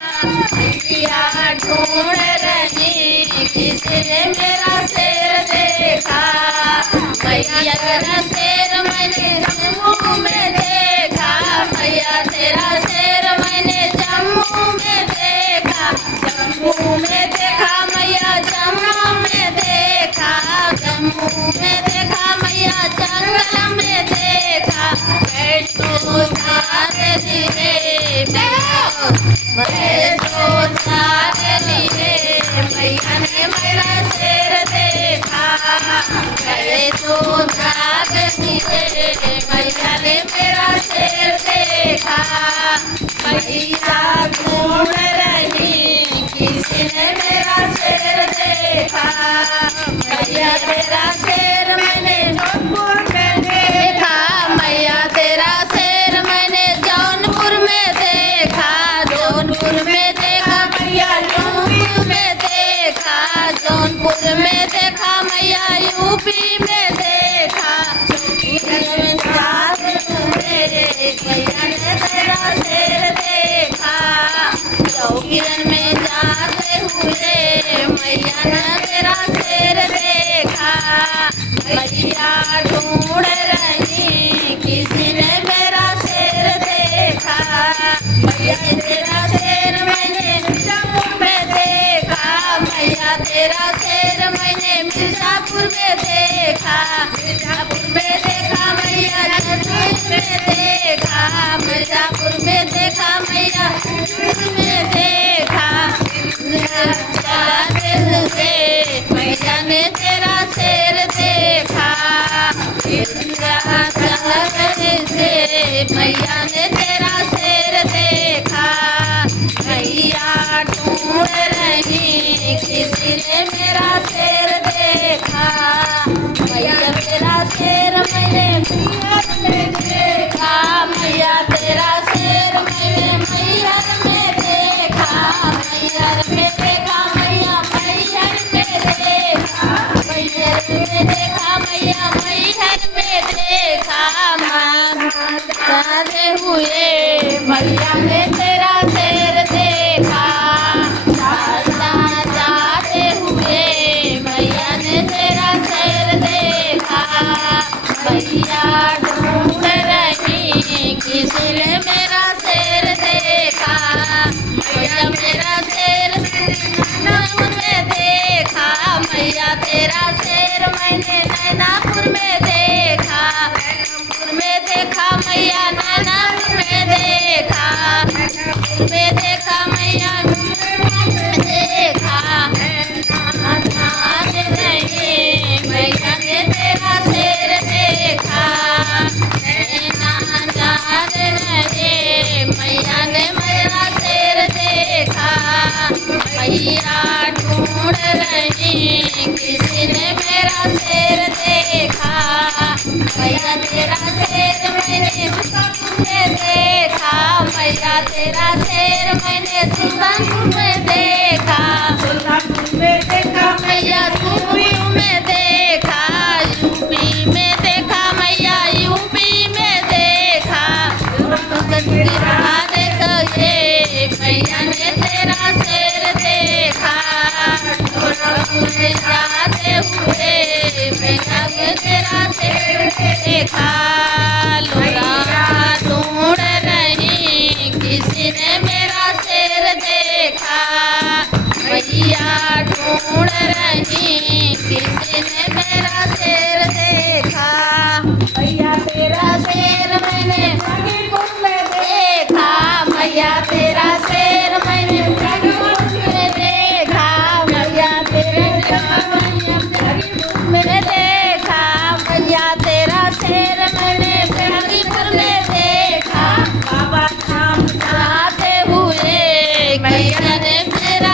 मैया ढूंढ रही किसी ने मेरा शेर देखा। मैया तेरा शेर मैंने जम्मू में देखा। मैया तेरा शेर मैंने जम्मू में देखा। जम्मू में देखा मैया जम्मू में देखा। जम्मू में देखा मैया जंगल में देखा। वैष्णो झारली रे मैया ने मेरा शेर देखा। वैष्णो झारली रे मैया ने मेरा शेर देखा। मैया ढूंढ रही किसी ने मेरा शेर देखा। मैया तेरा शेर मैंने जौनपुर में देखा। मैया तेरा शेर मैंने जौनपुर में देखा। जौनपुर में देखा मैया यूपी में देखा। जौनपुर में देखा मैया यूपी में देखा। मैया ने तेरा शेर देखा। चौकिरन में जाते हुए मैया ने तेरा शेर देखा। मैया ढूंढ रही किसी ने मेरा शेर देखा। मैया तेरा शेर मैंने मिर्जापुर में देखा। मैया तेरा शेर मैंने मिर्जापुर में देखा। मिर्जापुर में देखा मैया जजूर में देखा। मिर्जापुर में देखा मैया जजूर में देखा। मैया ने तेरा शेर देखा। मैया ने तेरा शेर देखा। मैया ढूंढ रही किसी ने मेरा शेर देखा। मैया तेरा शेर मैंने मैहर में देखा। मैया तेरा शेर मैंने मैहर में देखा। मैहर में देखा मैया मैहर में देखा। मैहर में देखा मैया मैहर में देखा। जाते हुए मैया ने तेरा शेर देखा। जाते हुए मैया ने तेरा शेर देखा। मैया ढूंढ रही किसी ने मेरा शेर देखा। मैया मेरा शेर नैनापुर में देखा। मैया तेरा शेर मैंने नैनापुर में देखा। नैनापुर में देखा मैया नैनापुर में देखा। नैनापुर में देखा मैया देखा। मैया ने तेरा शेर देखा। मैया ने मेरा शेर देखा। मैया ढूंढ रही किसी ने मेरा शेर देखा। मैया तेरा शेर मैंने सुल्तानपुर में देखा। मैया तेरा शेर मैंने सुल्तानपुर में देखा। सुल्तानपुर में देखा मैया यूपी में देखा। यूपी में देखा मैया यूपी में देखा। मैया ने तेरा शेर देखा। जाते हुए मैया ने तेरा शेर देखा। लोरा ढूंढ रही किसी ने मेरा शेर देखा। मैया ढूंढ रही किसी ने मेरा शेर देखा। मैया तेरा शेर मैंने गाजीपुर में देखा। मैया तेरा शेर मैंने गाजीपुर में देखा। मैया तेरा गाजीपुर में देखा। मैया तेरा शेर मैंने गाजीपुर में देखा। बाबा धाम जाते हुए मैया ने मेरा